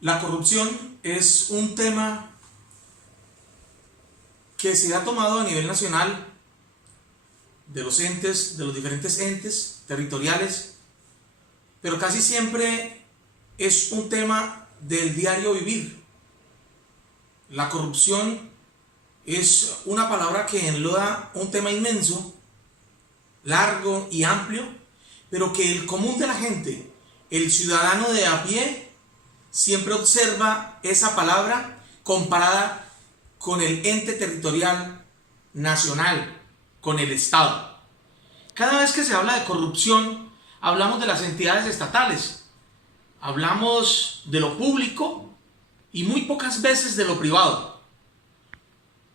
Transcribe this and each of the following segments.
La corrupción es un tema que se ha tomado a nivel nacional de los entes, de los diferentes entes territoriales, pero casi siempre es un tema del diario vivir. La corrupción es una palabra que engloba un tema inmenso, largo y amplio, pero que el común de la gente, el ciudadano de a pie, siempre observa esa palabra comparada con el ente territorial nacional, con el Estado. Cada vez que se habla de corrupción, hablamos de las entidades estatales, hablamos de lo público y muy pocas veces de lo privado.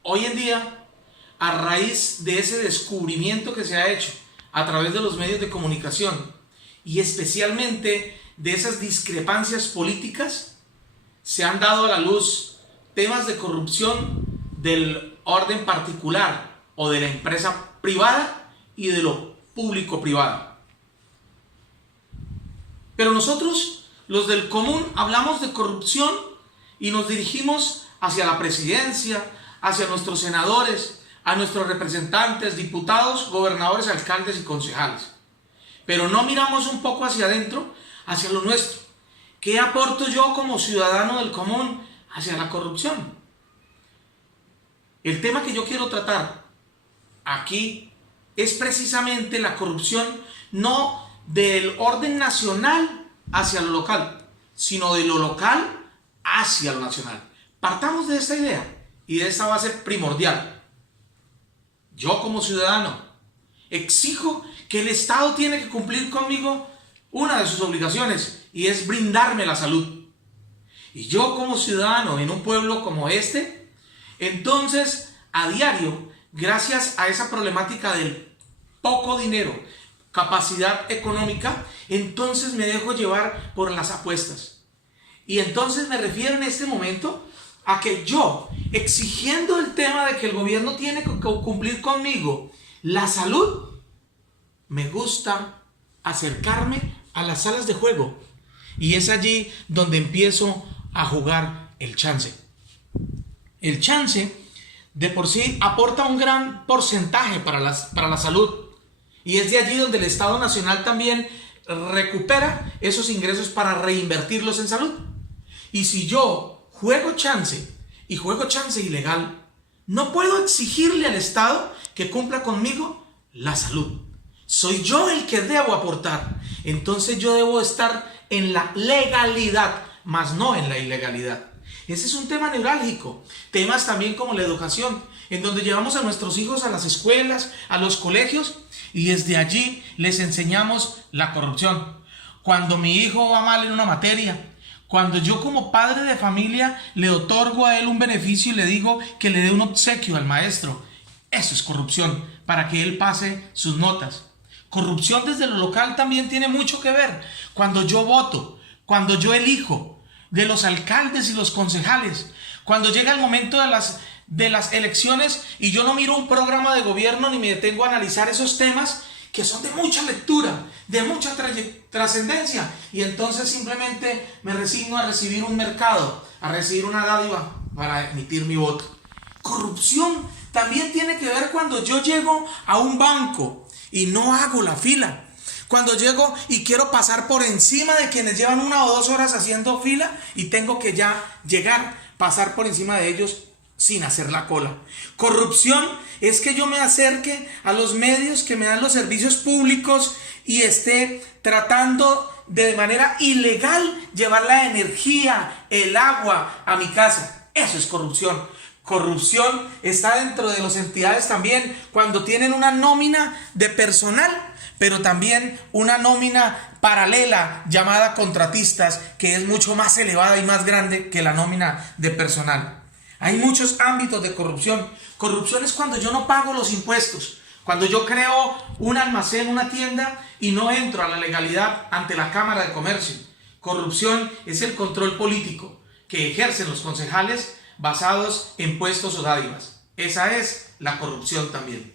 Hoy en día, a raíz de ese descubrimiento que se ha hecho a través de los medios de comunicación y especialmente de esas discrepancias políticas, se han dado a la luz temas de corrupción del orden particular o de la empresa privada y de lo público-privado. Pero nosotros, los del común, hablamos de corrupción y nos dirigimos hacia la presidencia, hacia nuestros senadores, a nuestros representantes, diputados, gobernadores, alcaldes y concejales. Pero no miramos un poco hacia adentro, hacia lo nuestro. ¿Qué aporto yo como ciudadano del común hacia la corrupción? El tema que yo quiero tratar aquí es precisamente la corrupción, no del orden nacional hacia lo local, sino de lo local hacia lo nacional. Partamos de esta idea y de esta base primordial. Yo como ciudadano exijo que el Estado tiene que cumplir conmigo una de sus obligaciones, y es brindarme la salud. Y yo como ciudadano en un pueblo como este, entonces a diario, gracias a esa problemática del poco dinero, capacidad económica, entonces me dejo llevar por las apuestas. Y entonces me refiero en este momento a que yo, exigiendo el tema de que el gobierno tiene que cumplir conmigo la salud, me gusta acercarme a las salas de juego. Y es allí donde empiezo a jugar el chance. El chance de por sí aporta un gran porcentaje para la salud. Y es de allí donde el Estado Nacional también recupera esos ingresos para reinvertirlos en salud. Y si yo juego chance y juego chance ilegal, no puedo exigirle al Estado que cumpla conmigo la salud. Soy yo el que debo aportar. Entonces yo debo estar en la legalidad, más no en la ilegalidad. Ese es un tema neurálgico. Temas también como la educación, en donde llevamos a nuestros hijos a las escuelas, a los colegios, y desde allí les enseñamos la corrupción. Cuando mi hijo va mal en una materia, cuando yo como padre de familia le otorgo a él un beneficio y le digo que le dé un obsequio al maestro, eso es corrupción, para que él pase sus notas. Corrupción desde lo local también tiene mucho que ver. Cuando yo voto, cuando yo elijo de los alcaldes y los concejales, cuando llega el momento de las elecciones y yo no miro un programa de gobierno ni me detengo a analizar esos temas que son de mucha lectura, de mucha trascendencia, y entonces simplemente me resigno a recibir un mercado, a recibir una dádiva para emitir mi voto. Corrupción también tiene que ver cuando yo llego a un banco y no hago la fila. Cuando llego y quiero pasar por encima de quienes llevan 1 o 2 horas haciendo fila y tengo que ya llegar, pasar por encima de ellos sin hacer la cola. Corrupción es que yo me acerque a los medios que me dan los servicios públicos y esté tratando de manera ilegal llevar la energía, el agua a mi casa. Eso es corrupción. Corrupción está dentro de las entidades también cuando tienen una nómina de personal, pero también una nómina paralela llamada contratistas, que es mucho más elevada y más grande que la nómina de personal. Hay muchos ámbitos de corrupción. Corrupción es cuando yo no pago los impuestos, cuando yo creo un almacén, una tienda y no entro a la legalidad ante la Cámara de Comercio. Corrupción es el control político que ejercen los concejales basados en puestos o dádivas. Esa es la corrupción también.